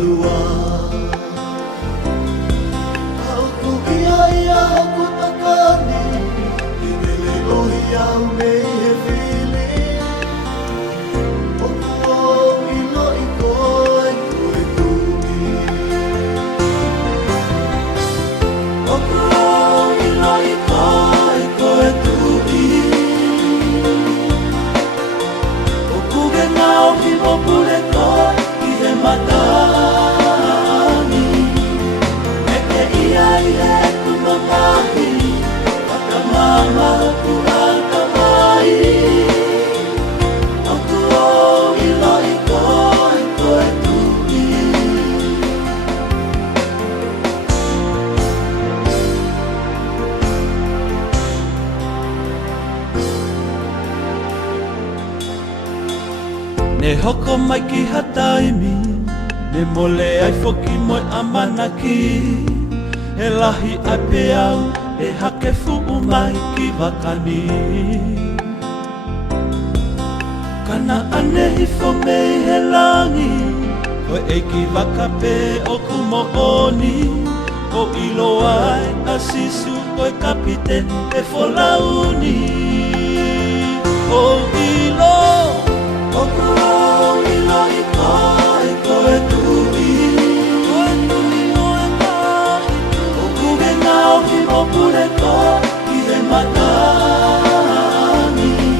lua Aku ia ia aku takani Inele ohia me e fili Oku o ilo i koe koe tumi Oku o ilo i koe koe tumi Oku ge ngao ki mopule koe i he matani Eke ia i he kumamahi Wakamama ku akamai Oku o ilo i koe koe tumi Ne hoko mai ki hataimi Ne mole ai foki moi amanaki He lahi ai peau E hake fu'u mai ki wakani Kana anehi fo mei he langi Koe e ki wakape o kumooni O ilo ai a sisu koe kapiteni e folauni O ilo Oku o ilo i koe koe tumi Koe tumi moe kai Oku ge ngao ki mopure koe i he matani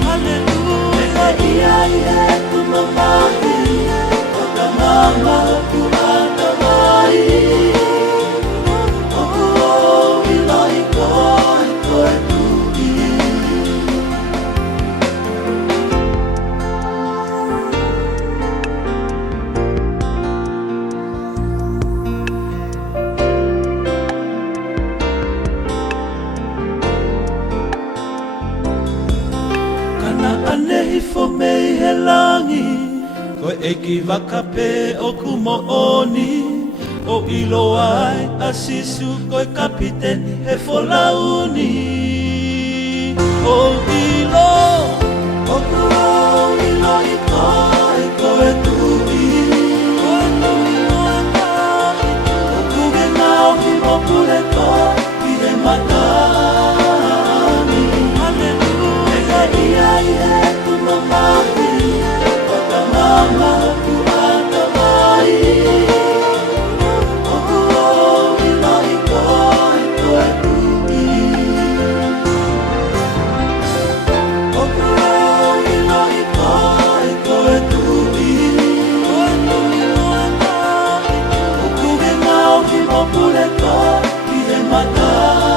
Hallelujah Eke ia i he kumamahi Wakamama ku akamai Oku o ilo i koe koe tumi Kana anehi fo mei he langi Koe e ki wakape o kumooni O ilo ai a sisu koe kapiteni he folauni O ilo Oku o ilo i koe koe tumi Koe tumi moe kai Oku ge ngao ki mopure koe i he matani Hallelujah Eke ia i he kumamahi Wakamama ku akamai Oku o ilo i koe koe tumi Oku o ilo i koe koe tumi Koe tumi moe kai Oku ge ngao ki mopure koe i he matani